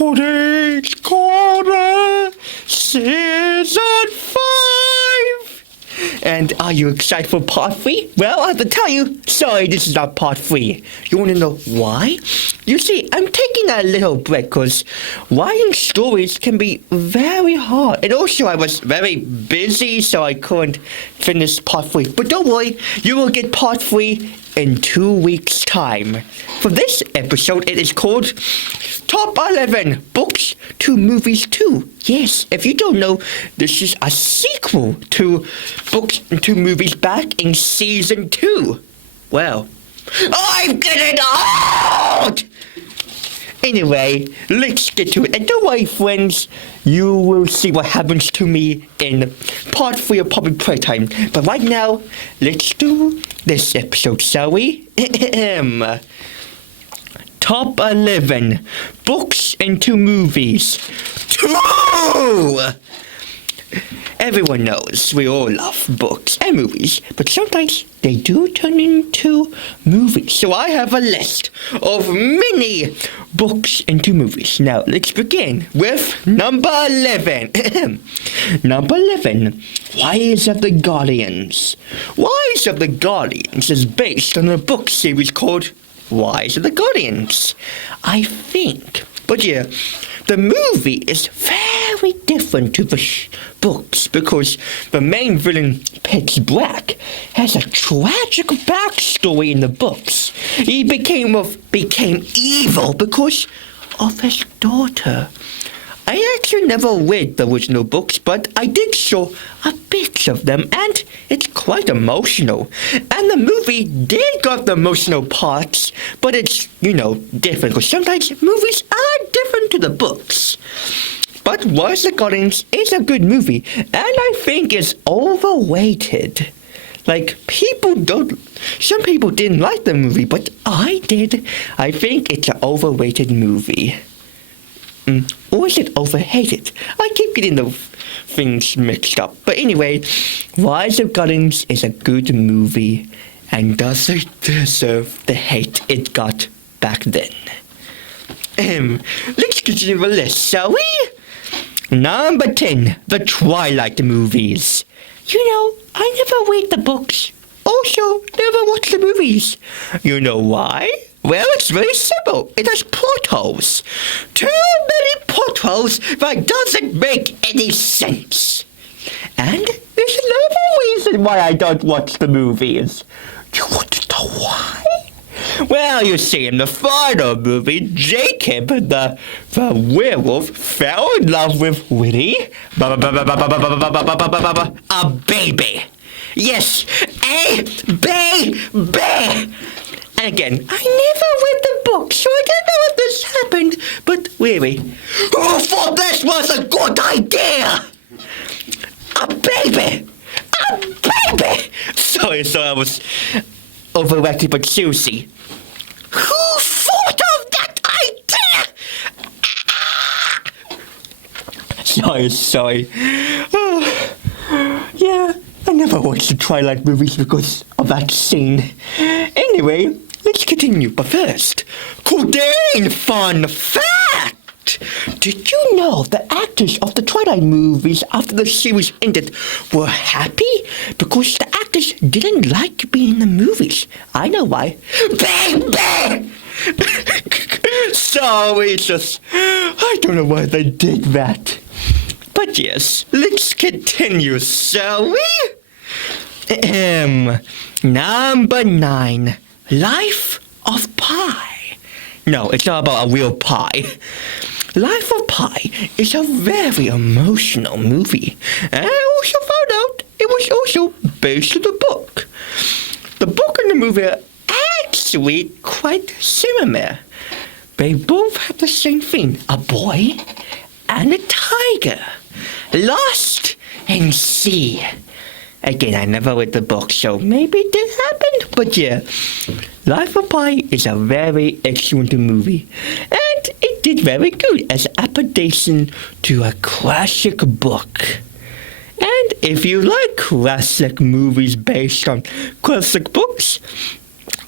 Cordaynes Corner, Season 5! And are you excited for part 3? Well, I have to tell you, sorry, this is not part 3. You want to know why? You see, I'm taking a little break because writing stories can be very hard. And also, I was very busy, so I couldn't finish part 3. But don't worry, you will get part 3 in 2 weeks' time. For this episode, it is called Top 11 Books to Movies 2. Yes, if you don't know, this is a sequel to Books to Movies back in Season 2. Well, I'm getting old! Anyway, let's get to it. And don't worry, friends, you will see what happens to me in part 3 of Public Playtime. But right now, let's do this episode, shall we? Top 11 Books into Movies 2! Everyone knows we all love books and movies, but sometimes they do turn into movies. So I have a list of many books into movies. Now let's begin with number 11. Number 11, Rise of the Guardians. Rise of the Guardians is based on a book series called Rise of the Guardians, I think. But yeah, the movie is very different to the books because the main villain, Pitch Black, has a tragic backstory in the books. He became evil because of his daughter. I actually never read the original books, but I did show a bit of them, and it's quite emotional. And the movie did got the emotional parts, but it's, different, because sometimes movies are different to the books. But Rise of the Guardians is a good movie, and I think it's overrated. Some people didn't like the movie, but I did. I think it's an overrated movie. Or is it overhated? I keep getting the things mixed up. But anyway, Rise of Guardians is a good movie, and does it deserve the hate it got back then? Let's continue the list, shall we? Number 10, the Twilight movies. I never read the books. Also, never watched the movies. You know why? Well, it's very simple. It has plot holes. Too many plot holes that doesn't make any sense. And there's another reason why I don't watch the movies. You want to know why? Well, you see, in the final movie, Jacob, the werewolf, fell in love with Winnie, a baby. Yes, a baby. And again, I never read the book, so I don't know if this happened, but really, who thought this was a good idea? A baby! A baby! Sorry, I was overacting, but seriously, who thought of that idea? Sorry. Yeah, I never watched the Twilight movies because of that scene. Anyway, let's continue. But first, Cordaynes fun fact! Did you know the actors of the Twilight movies after the series ended were happy? Because the actors didn't like being in the movies. I know why. Baby! Sorry, I don't know why they did that. But yes, let's continue, shall we? Number 9, Life of Pi. No, it's not about a real pie. Life of Pi is a very emotional movie. And I also found out it was also based on the book. The book and the movie are actually quite similar. They both have the same thing, a boy and a tiger, lost in sea. Again, I never read the book, so maybe it did happen. But yeah, Life of Pi is a very excellent movie. And it did very good as an adaptation to a classic book. And if you like classic movies based on classic books,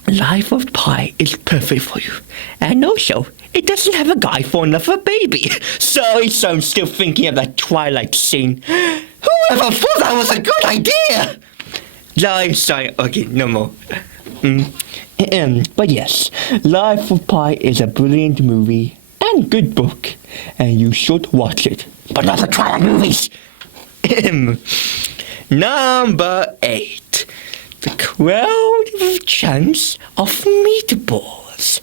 Life of Pi is perfect for you. And also, it doesn't have a guy falling off a baby. Sorry, so I'm still thinking of that Twilight scene. Whoever thought that was a good idea? Sorry. Okay, no more. But yes, Life of Pi is a brilliant movie and good book. And you should watch it. But not the Twilight movies. Number 8. The Crowd Chance of Meatballs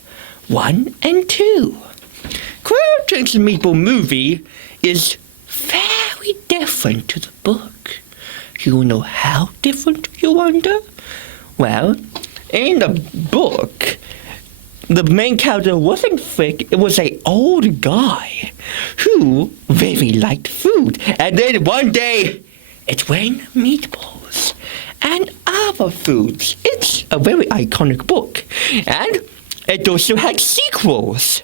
1 and 2. Crowd Chance of Meatball movie is very different to the book. You know how different, you wonder? Well, in the book, the main character wasn't thick, it was an old guy who really liked food. And then one day, it went meatballs and other foods. It's a very iconic book. And it also had sequels.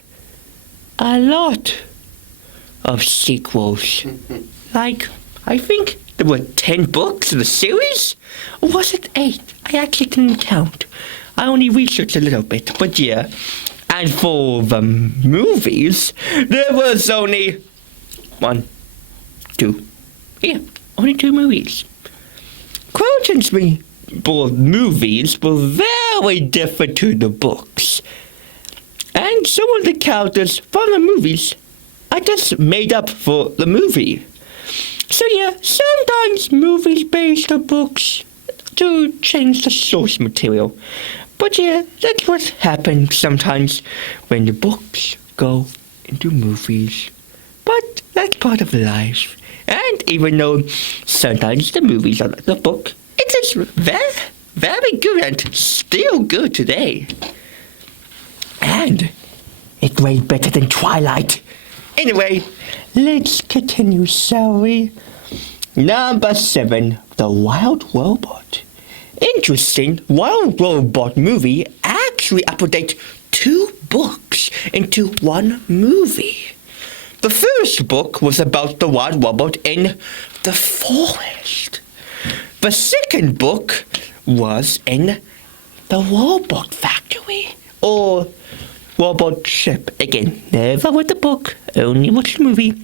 A lot of sequels. Like, I think there were 10 books in the series? Or was it 8? I actually didn't count. I only researched a little bit, but yeah. And for the movies, there was only 1, 2. Yeah, only 2 movies. Crowd Chance Meatball movies were very different to the books. And some of the characters from the movies are just made up for the movie. So yeah, sometimes movies based on books do change the source material. But yeah, that's what happens sometimes when the books go into movies. But that's part of life. And even though sometimes the movies are like the book, it is very, very good and still good today. And it way better than Twilight. Anyway, let's continue, shall we? Number 7, The Wild Robot. Interesting, Wild Robot movie actually updated 2 books into 1 movie. The first book was about the wild robot in the forest. The second book was in the robot factory, or robot ship. Again, never read the book, only watched the movie.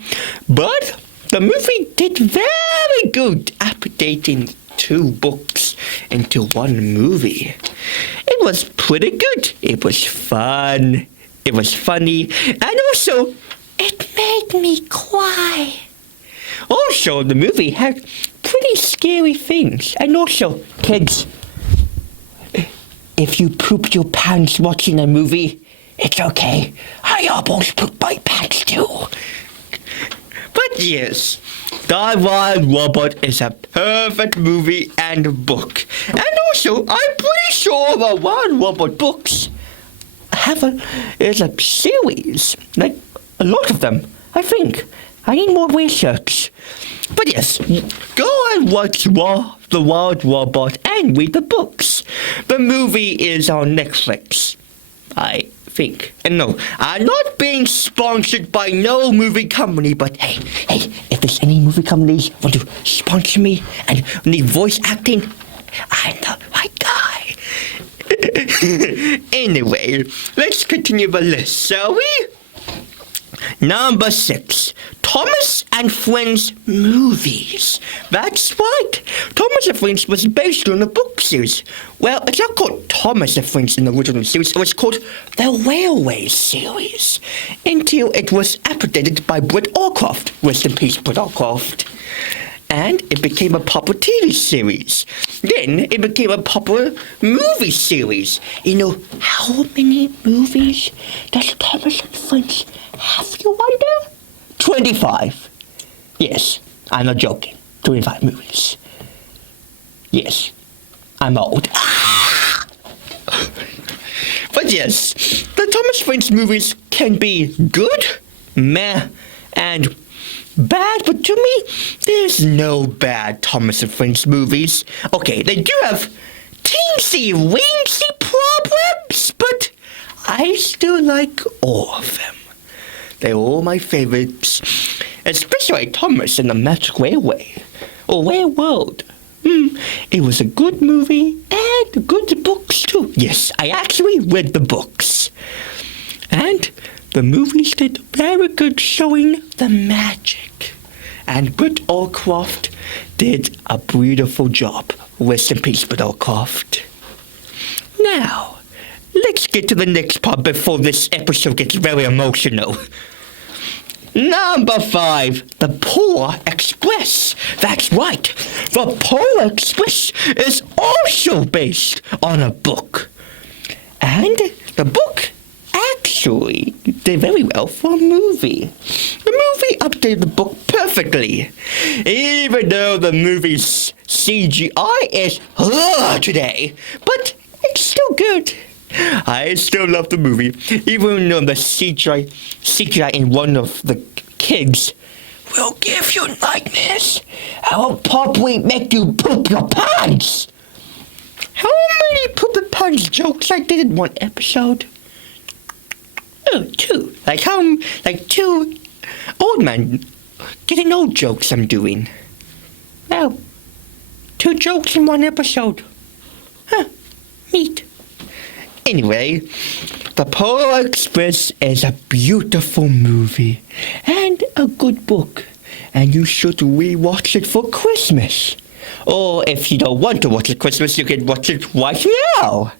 But the movie did very good updating 2 books into 1 movie. It was pretty good. It was fun. It was funny. And also, it made me cry. Also, the movie had pretty scary things. And also, kids, if you poop your pants watching a movie, it's okay. I almost pooped my pants too. But yes, The Wild Robot is a perfect movie and book. And also, I'm pretty sure the Wild Robot books is a series. Like, a lot of them, I think. I need more research. But yes, go and watch The Wild Robot and read the books. The movie is on Netflix, I think. And no, I'm not being sponsored by no movie company, but hey, if there's any movie companies want to sponsor me and need voice acting, I'm the right guy. Anyway, let's continue the list, shall we? Number 6, Thomas and Friends movies. That's right. Thomas and Friends was based on a book series. Well, it's not called Thomas and Friends in the original series. It was called the Railway series. Until it was updated by Britt Allcroft. Rest in peace, Britt Allcroft. And it became a popular TV series. Then it became a popular movie series. You know how many movies does Thomas and Friends have, you wonder? 25. Yes, I'm not joking. 25 movies. Yes, I'm old. But yes, the Thomas Friends movies can be good, meh, and bad, but to me, there's no bad Thomas and Friends movies. Okay, they do have teensy-weensy problems, but I still like all of them. They're all my favorites, especially Thomas and the Magic Railway, or Railroad. It was a good movie and good books too. Yes, I actually read the books. And the movies did very good showing the magic. And Britt Allcroft did a beautiful job. Rest in peace, Britt Allcroft. Now, let's get to the next part before this episode gets very emotional. Number 5, the Polar Express. That's right, the Polar Express is also based on a book. And the book actually did very well for a movie. The movie updated the book perfectly. Even though the movie's CGI is today, but it's still good. I still love the movie, even though the CGI in one of the kids will give you nightmares. I will probably make you poop your pants. How many poop your pants jokes I did in one episode? Oh, 2. Like 2 old men getting old jokes I'm doing. Well, 2 jokes in one episode. Neat. Anyway, The Polar Express is a beautiful movie and a good book, and you should rewatch it for Christmas. Or if you don't want to watch it Christmas, you can watch it right now.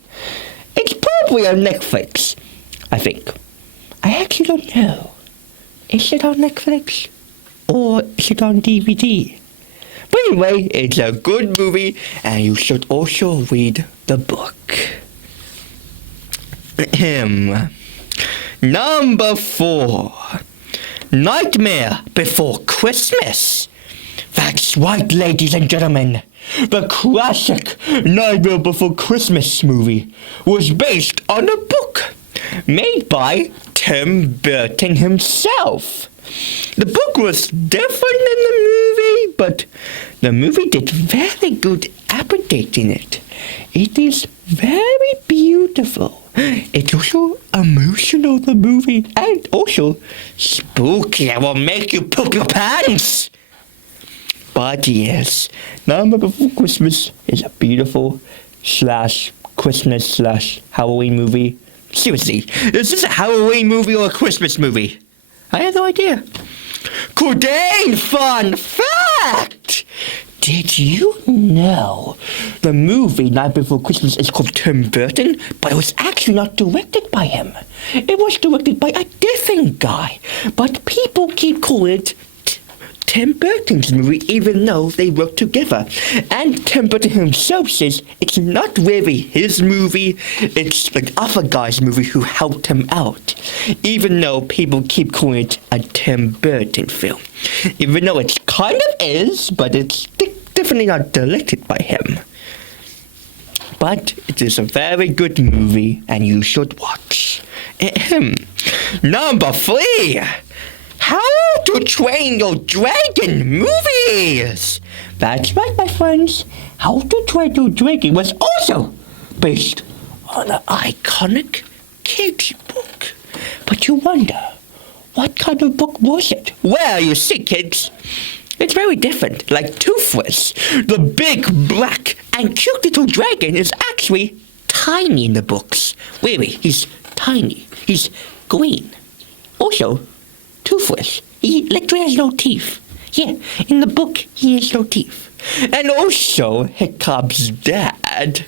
It's probably on Netflix, I think. I actually don't know. Is it on Netflix? Or is it on DVD? But anyway, it's a good movie, and you should also read the book. Number 4, Nightmare Before Christmas. That's right, ladies and gentlemen. The classic Nightmare Before Christmas movie was based on a book made by Tim Burton himself. The book was different than the movie, but the movie did very good updating it. It is very beautiful. It's also emotional, the movie, and also spooky. I will make you poop your pants. But yes, Nightmare Before Christmas is a beautiful /Christmas/Halloween movie. Seriously, is this a Halloween movie or a Christmas movie? I have no idea. Cordaynes, fun fact! Did you know the movie Night Before Christmas is called Tim Burton, but it was actually not directed by him? It was directed by a different guy, but people keep calling it Tim Burton's movie even though they work together. And Tim Burton himself says it's not really his movie, it's the other guy's movie who helped him out. Even though people keep calling it a Tim Burton film. Even though it kind of is, but it's definitely not directed by him. But it is a very good movie and you should watch. Number 3. How to Train Your Dragon movies! That's right, my friends. How to Train Your Dragon was also based on an iconic kids' book. But you wonder, what kind of book was it? Well, you see, kids, it's very different. Like Toothless, the big, black, and cute little dragon is actually tiny in the books. Really, he's tiny. He's green. Also, Toothless. He literally has no teeth. Yeah, in the book, he has no teeth. And also, Hiccup's dad.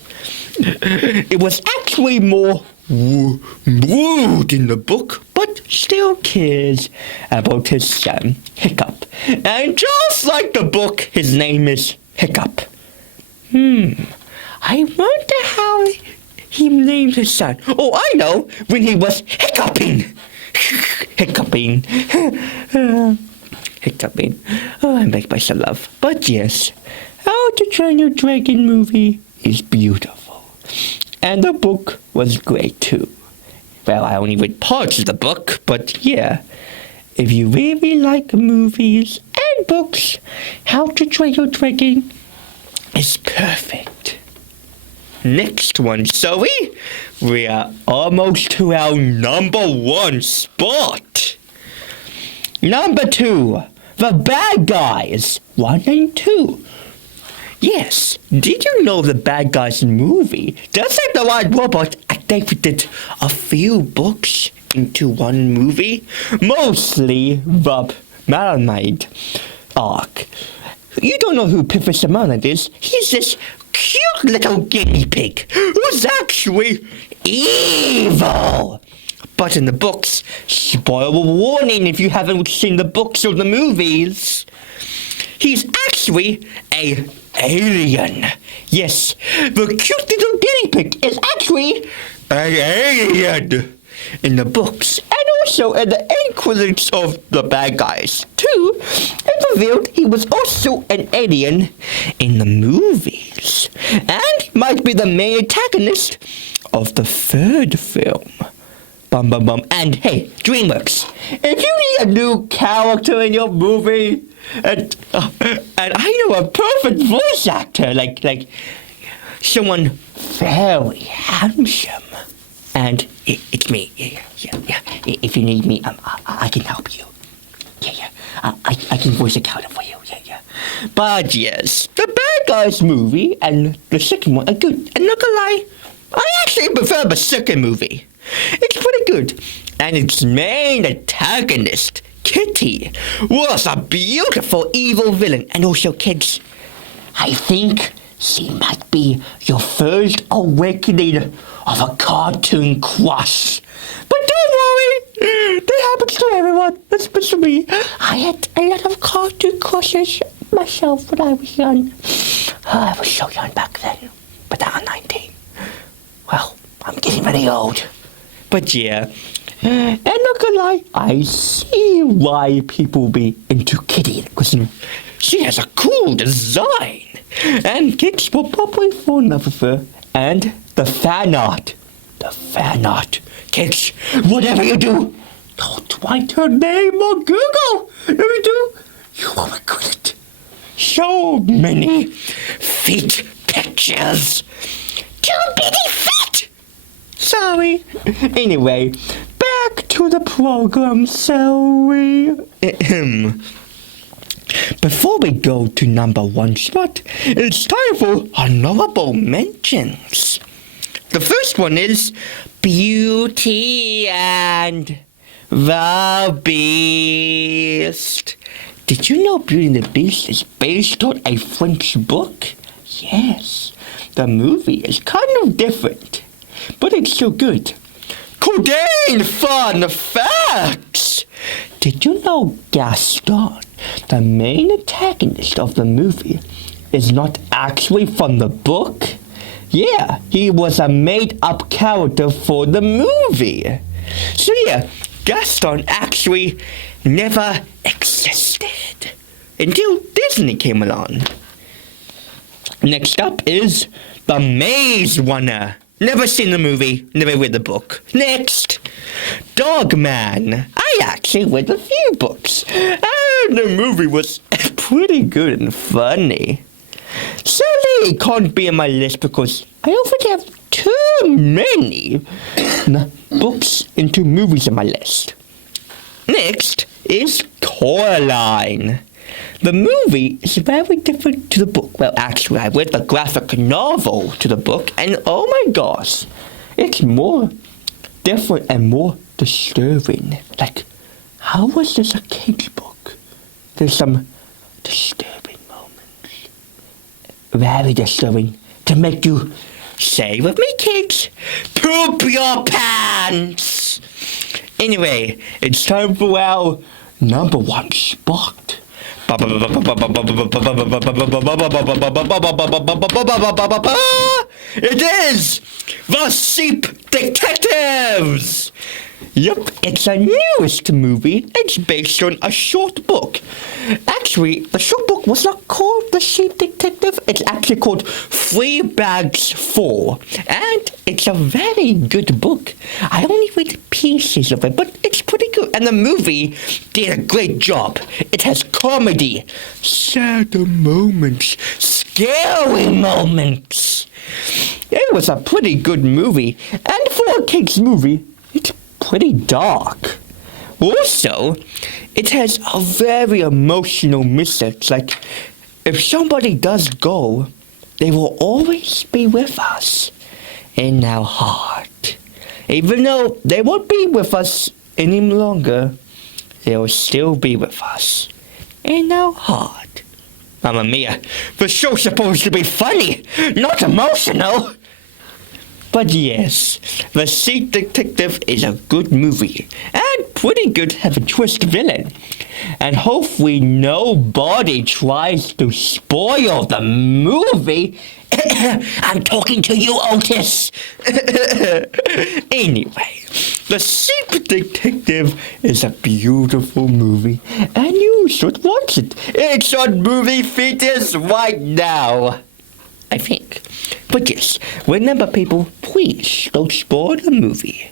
It was actually more rude in the book, but still cares about his son, Hiccup. And just like the book, his name is Hiccup. I wonder how he named his son. Oh, I know, when he was hiccuping. Hiccuping. Hiccuping. Oh, I make myself laugh. But yes, How to Train Your Dragon movie is beautiful. And the book was great too. Well, I only read parts of the book, but yeah. If you really like movies and books, How to Train Your Dragon is perfect. Next one, Zoe. We are almost to our number 1 spot. Number 2, The Bad Guys 1 and 2. Yes, did you know the bad guys movie does have the right robot adapted a few books into one movie? Mostly Rob Mermaid arc. You don't know who Professor Mermaid is? He's this cute little guinea pig who's actually evil. But in the books, spoiler warning if you haven't seen the books or the movies, he's actually a alien. Yes, the cute little guinea pig is actually an alien in the books, and also in the end credits of the bad guys too. It revealed he was also an alien in the movies, and might be the main antagonist of the third film. Bum bum bum. And hey, DreamWorks, if you need a new character in your movie, and I know a perfect voice actor, like someone very handsome, and it's me. Yeah. If you need me, I can help you. Yeah. I can voice a character for you. Yeah. But yes, the Bad Guys movie and the second one are good. And not gonna lie, I actually prefer the second movie. It's pretty good, and its main antagonist, Kitty, was a beautiful evil villain. And also, kids, I think she might be your first awakening of a cartoon crush. But don't worry, that happens to everyone, especially me. I had a lot of cartoon crushes myself when I was young. I was so young back then, but now I'm 19. Well, I'm getting very old. But yeah, and not gonna lie, I see why people be into Kitty, because she has a cool design, and kids will probably fall in love with her. And the fan art, kids, whatever you do, don't write her name on Google. If you do, you will regret it. So many feet pictures. Too bitty feet. Sorry. Anyway, back to the program, shall we? Before we go to number one spot, it's time for honorable mentions. The first one is Beauty and the Beast. Did you know Beauty and the Beast is based on a French book? Yes. The movie is kind of different, but it's still good. Cordaynes fun facts! Did you know Gaston, the main antagonist of the movie, is not actually from the book? Yeah, he was a made-up character for the movie. So yeah, Gaston actually never existed until Disney came along. Next up is The Maze Runner. Never seen the movie, never read the book. Next, Dogman. I actually read a few books, and the movie was pretty good and funny. Sadly, it can't be on my list because I often have too many books into movies on my list. Next is Coraline. The movie is very different to the book. Well, actually, I read the graphic novel to the book, and oh my gosh, it's more different and more disturbing. Like, how was this a kid's book? There's some disturbing moments. Very disturbing to make you say with me, kids, poop your pants. Anyway, it's time for our number one spot. It is The Sheep Detectives! Yep, it's a newest movie. It's based on a short book. Actually, the short book was not called The Sheep Detective. It's actually called Three Bags Full. And it's a very good book. I only read pieces of it, but it's pretty good. And the movie did a great job. It has comedy, sad moments, scary moments. It was a pretty good movie. And for a kid's movie, it's pretty dark. Also, it has a very emotional message. Like, if somebody does go, they will always be with us in our heart. Even though they won't be with us any longer, they will still be with us in our heart. Mamma mia, the show's supposed to be funny, not emotional. But yes, The Secret Detective is a good movie, and pretty good have a twist villain. And hopefully nobody tries to spoil the movie. I'm talking to you, Otis. Anyway, The Secret Detective is a beautiful movie, and you should watch it. It's on movie theaters right now, I think. But yes, remember people, please don't spoil the movie.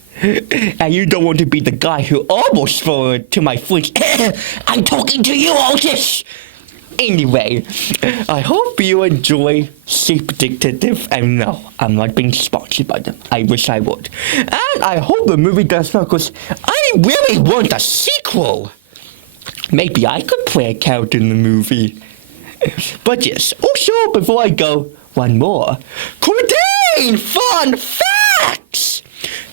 And you don't want to be the guy who almost spoiled it to my friends. I'm talking to you, Otis! Anyway, I hope you enjoy Secret Detective. And no, I'm not being sponsored by them. I wish I would. And I hope the movie does well, because I really want a sequel. Maybe I could play a character in the movie. But yes, also before I go, one more. Cordaynes fun facts!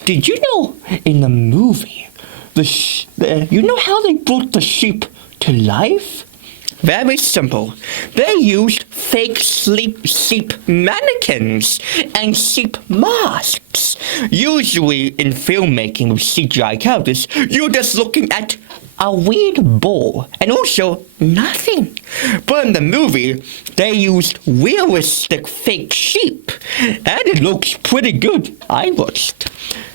Did you know in the movie, you know how they brought the sheep to life? Very simple. They used fake sheep mannequins and sheep masks. Usually in filmmaking with CGI characters, you're just looking at a weird ball and also nothing. But in the movie, they used realistic fake sheep, and it looks pretty good. I watched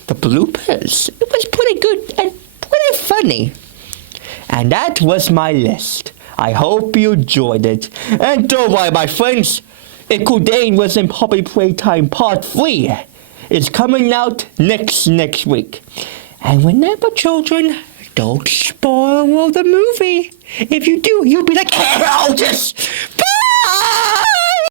the bloopers. It was pretty good and pretty funny. And that was my list. I hope you enjoyed it. And don't worry, my friends, if Cordaynes was in Puppy Playtime Part 3, it's coming out next week. And remember, children, don't spoil the movie. If you do, you'll be like, oh, just